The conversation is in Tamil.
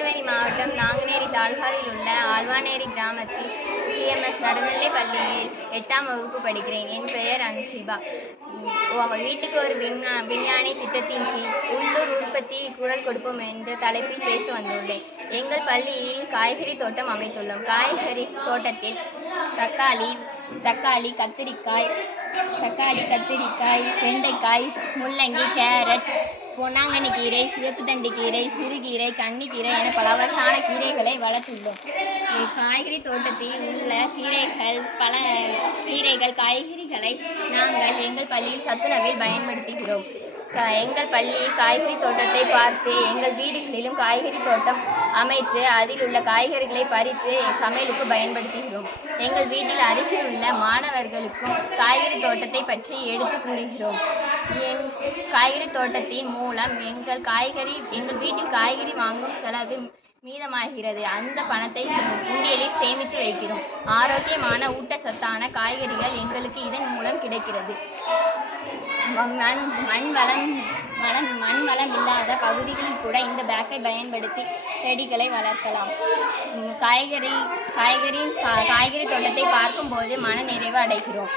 திருநெல்வேலி மாவட்டம் நாங்குநேரி தாலுகாவில் உள்ள ஆழ்வானேரி கிராமத்தில் சிஎம்எஸ் நடுநிலைப் பள்ளியில் 8ஆம் வகுப்பு படிக்கிறேன். என் பெயர் அனுஷிபா. வீட்டுக்கு ஒரு விஞ்ஞானி திட்டத்தின் கீழ் உள்ளூர் உற்பத்தி குரல் கொடுப்போம் என்ற தலைப்பில் பேச வந்துள்ளேன். எங்கள் பள்ளியில் காய்கறி தோட்டம் அமைத்துள்ளோம். காய்கறி தோட்டத்தில் தக்காளி, கத்திரிக்காய், வெண்டைக்காய், முள்ளங்கி, கேரட், பொன்னாங்கண்ணி கீரை, சிவப்பு தண்டு கீரை, சிறுகீரை, கன்னிக்கீரை என பல வகையான கீரைகளை வளர்த்துள்ளோம். காய்கறி தோட்டத்தில் உள்ள பல கீரைகள், காய்கறிகளை நாங்கள் எங்கள் பள்ளியில் சத்துணவில் பயன்படுத்துகிறோம். எங்கள் பள்ளி காய்கறி தோட்டத்தை பார்த்து எங்கள் வீடுகளிலும் காய்கறி தோட்டம் அமைத்து அதில் உள்ள காய்கறிகளை பறித்து சமையலுக்கு பயன்படுத்துகிறோம். எங்கள் வீட்டில் அருகில் உள்ள மாணவர்களுக்கும் காய்கறி தோட்டத்தை பற்றி எடுத்து கூறுகிறோம். காய்கறி தோட்டத்தின் மூலம் எங்கள் வீட்டில் காய்கறி வாங்கும் செலவு மீதமாகிறது. அந்த பணத்தை உண்டியலில் சேமித்து வைக்கிறோம். ஆரோக்கியமான ஊட்டச்சத்தான காய்கறிகள் எங்களுக்கு இதன் மூலம் கிடைக்கிறது. மண் வளம் இல்லாத பகுதிகளில் கூட இந்த பேக்கை பயன்படுத்தி செடிகளை வளர்க்கலாம். காய்கறி தோட்டத்தை பார்க்கும்போது மன நிறைவு அடைகிறோம்.